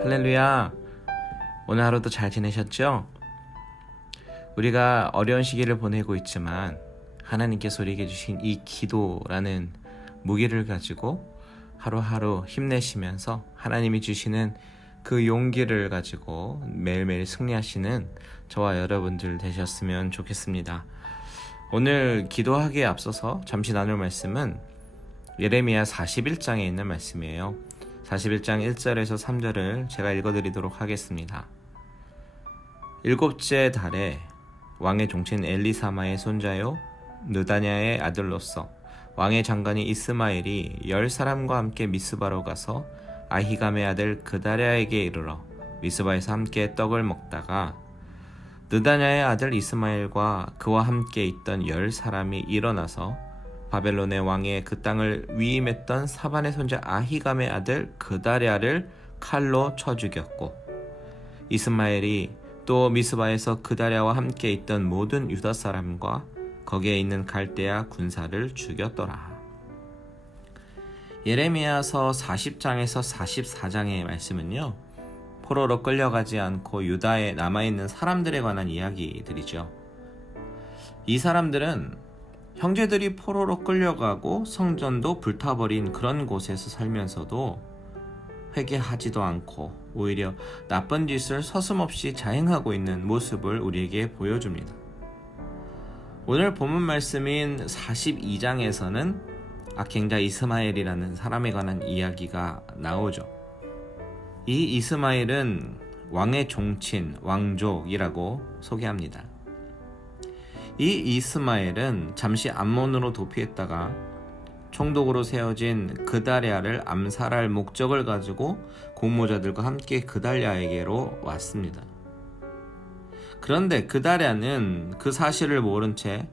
할렐루야. 오늘 하루도 잘 지내셨죠? 우리가 어려운 시기를 보내고 있지만 하나님께서 우리에게 주신 이 기도라는 무기를 가지고 하루하루 힘내시면서 하나님이 주시는 그 용기를 가지고 매일매일 승리하시는 저와 여러분들 되셨으면 좋겠습니다. 오늘 기도하기에 앞서서 잠시 나눌 말씀은 예레미야 41장에 있는 말씀이에요. 41장 1절에서 3절을 제가 읽어드리도록 하겠습니다. 일곱째 달에 왕의 종친 엘리사마의 손자요 느다냐의 아들로서 왕의 장관이 이스마엘이 10사람과 함께 미스바로 가서 아히감의 아들 그다랴에게 이르러 미스바에서 함께 떡을 먹다가 느다냐의 아들 이스마엘과 그와 함께 있던 10사람이 일어나서 바벨론의 왕의 그 땅을 위임했던 사반의 손자 아히감의 아들 그다랴를 칼로 쳐 죽였고 이스마엘이 또 미스바에서 그다랴와 함께 있던 모든 유다 사람과 거기에 있는 갈대아 군사를 죽였더라. 예레미야서 40장에서 44장의 말씀은요, 포로로 끌려가지 않고 유다에 남아있는 사람들에 관한 이야기들이죠. 이 사람들은 형제들이 포로로 끌려가고 성전도 불타버린 그런 곳에서 살면서도 회개하지도 않고 오히려 나쁜 짓을 서슴없이 자행하고 있는 모습을 우리에게 보여줍니다. 오늘 본문 말씀인 42장에서는 악행자 이스마엘이라는 사람에 관한 이야기가 나오죠. 이 이스마엘은 왕의 종친, 왕족이라고 소개합니다. 이 이스마엘은 잠시 암몬으로 도피했다가 총독으로 세워진 그다랴를 암살할 목적을 가지고 공모자들과 함께 그달랴에게로 왔습니다. 그런데 그다랴는 그 사실을 모른 채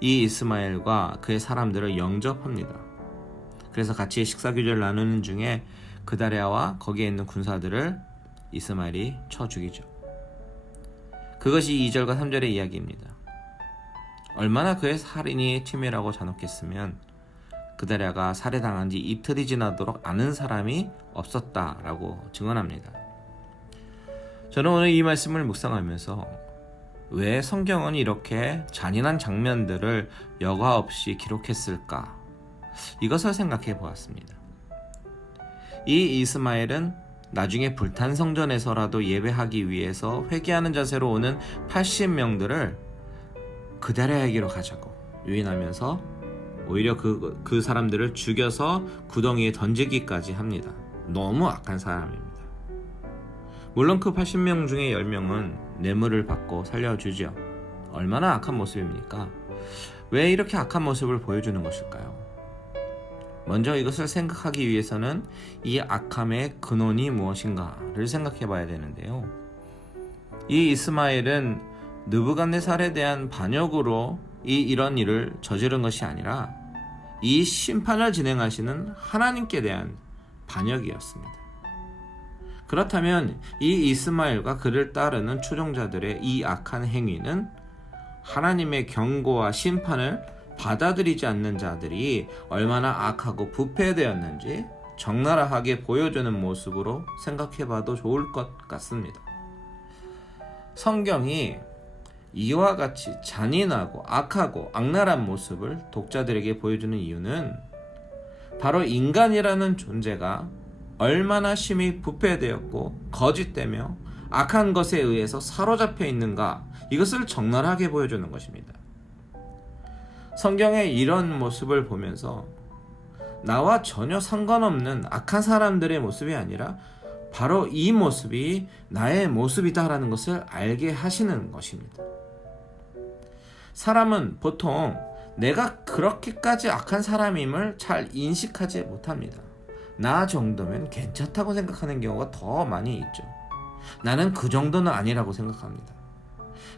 이 이스마엘과 그의 사람들을 영접합니다. 그래서 같이 식사 규제를 나누는 중에 그다랴와 거기에 있는 군사들을 이스마엘이 쳐 죽이죠. 그것이 2절과 3절의 이야기입니다. 얼마나 그의 살인이 치밀하고 잔혹했으면 그다랴가 살해당한 지 이틀이 지나도록 아는 사람이 없었다라고 증언합니다. 저는 오늘 이 말씀을 묵상하면서 왜 성경은 이렇게 잔인한 장면들을 여과 없이 기록했을까? 이것을 생각해 보았습니다. 이 이스마엘은 나중에 불탄 성전에서라도 예배하기 위해서 회개하는 자세로 오는 80명들을 그다랴에게로 가자고 유인하면서 오히려 그 사람들을 죽여서 구덩이에 던지기까지 합니다. 너무 악한 사람입니다. 물론 그 80명 중에 10명은 뇌물을 받고 살려주죠. 얼마나 악한 모습입니까? 왜 이렇게 악한 모습을 보여주는 것일까요? 먼저 이것을 생각하기 위해서는 이 악함의 근원이 무엇인가를 생각해 봐야 되는데요. 이 이스마엘은 느부갓네살에 대한 반역으로 이런 일을 저지른 것이 아니라 이 심판을 진행하시는 하나님께 대한 반역이었습니다. 그렇다면 이 이스마엘과 그를 따르는 추종자들의 이 악한 행위는 하나님의 경고와 심판을 받아들이지 않는 자들이 얼마나 악하고 부패되었는지 적나라하게 보여주는 모습으로 생각해봐도 좋을 것 같습니다. 성경이 이와 같이 잔인하고 악하고 악랄한 모습을 독자들에게 보여주는 이유는 바로 인간이라는 존재가 얼마나 심히 부패되었고 거짓되며 악한 것에 의해서 사로잡혀 있는가, 이것을 적나라하게 보여주는 것입니다. 성경의 이런 모습을 보면서 나와 전혀 상관없는 악한 사람들의 모습이 아니라 바로 이 모습이 나의 모습이다라는 것을 알게 하시는 것입니다. 사람은 보통 내가 그렇게까지 악한 사람임을 잘 인식하지 못합니다. 나 정도면 괜찮다고 생각하는 경우가 더 많이 있죠. 나는 그 정도는 아니라고 생각합니다.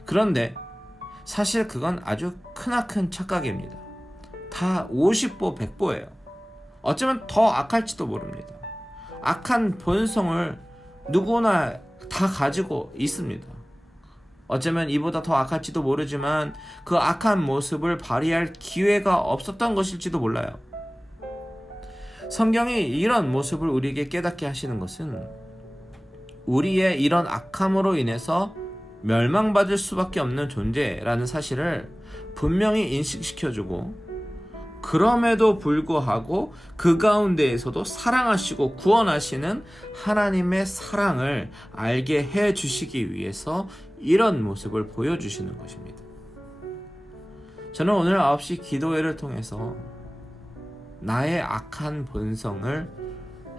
그런데 사실 그건 아주 크나큰 착각입니다. 다 50보 100보예요. 어쩌면 더 악할지도 모릅니다. 악한 본성을 누구나 다 가지고 있습니다. 어쩌면 이보다 더 악할지도 모르지만 그 악한 모습을 발휘할 기회가 없었던 것일지도 몰라요. 성경이 이런 모습을 우리에게 깨닫게 하시는 것은 우리의 이런 악함으로 인해서 멸망받을 수밖에 없는 존재라는 사실을 분명히 인식시켜주고, 그럼에도 불구하고 그 가운데에서도 사랑하시고 구원하시는 하나님의 사랑을 알게 해주시기 위해서 이런 모습을 보여주시는 것입니다. 저는 오늘 9시 기도회를 통해서 나의 악한 본성을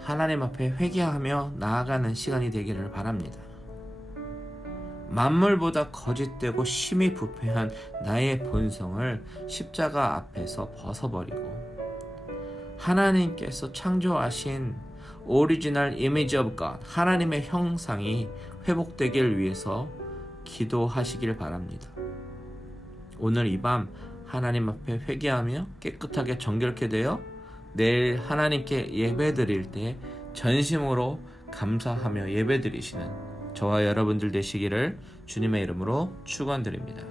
하나님 앞에 회개하며 나아가는 시간이 되기를 바랍니다. 만물보다 거짓되고 심히 부패한 나의 본성을 십자가 앞에서 벗어버리고 하나님께서 창조하신 오리지널 이미지 오브 갓, 하나님의 형상이 회복되길 위해서 기도하시길 바랍니다. 오늘 이 밤 하나님 앞에 회개하며 깨끗하게 정결케 되어 내일 하나님께 예배드릴 때 전심으로 감사하며 예배드리시는 저와 여러분들 되시기를 주님의 이름으로 축원드립니다.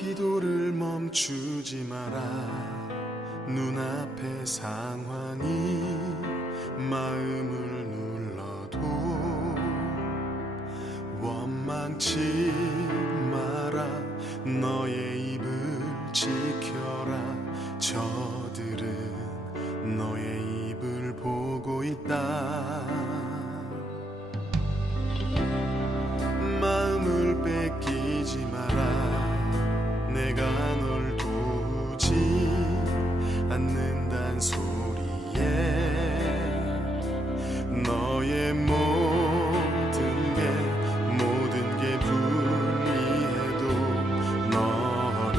기도를 멈추지 마라. 눈앞의 상황이 마음을 눌러도 원망치 마라. 너의 입을 지켜라. 저들은 너의 입을 보고 있다. 마음을 뺏기지 마라. 내가 널 도우지 않는단 소리에 너의 모든 게 불리해도 너는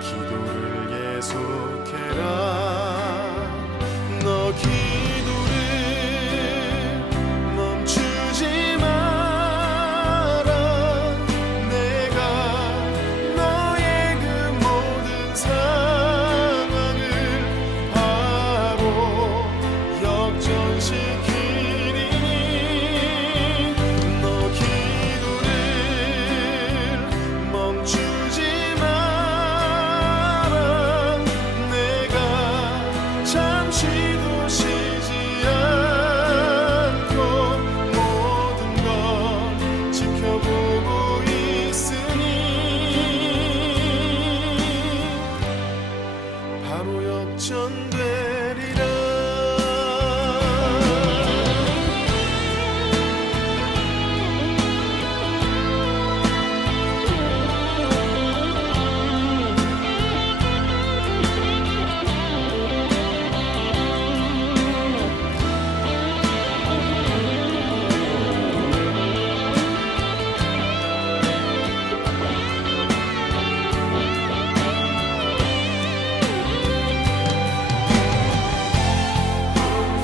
기도를 계속해라. 너 기도를 멈추지 마라. 내가 너의 그 모든 상황을 바로 역전시키리니 너 기도를 멈추지 마라. 내가 잠시도 쉬지 않고 모든 걸 지켜보고 있으니 바로 역전되리라.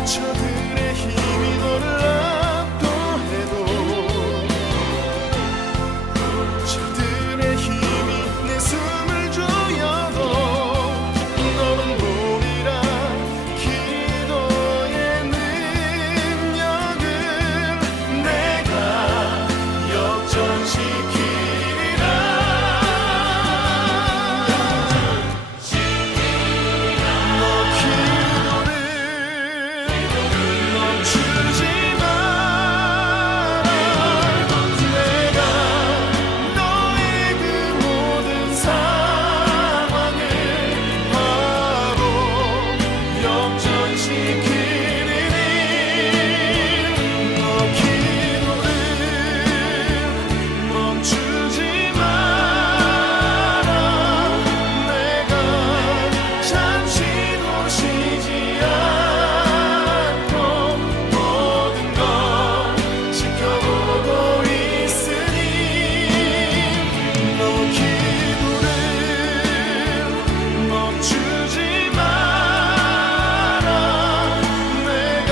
저들의 힘이 너를 압도해도 저들의 힘이 내 숨을 조여도 너는 보리라. 기도의 능력을 내가 역전시키리라. 너 기도를 멈추지 마라. 내가 너의 그 모든 상황을 바로 역전시키리니 너 기도를 멈추지 마라. 내가 잠시도 쉬지 않고 모든 걸 지켜보고 있으니 너 기도를 멈추지 마라. 내가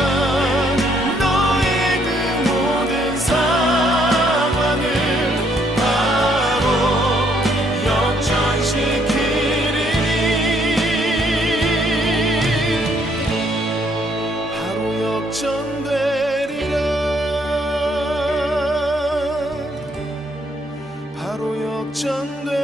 너의 그 모든 상황을 바로 역전시키리니 바로 역전되리라. 바로 역전되리라.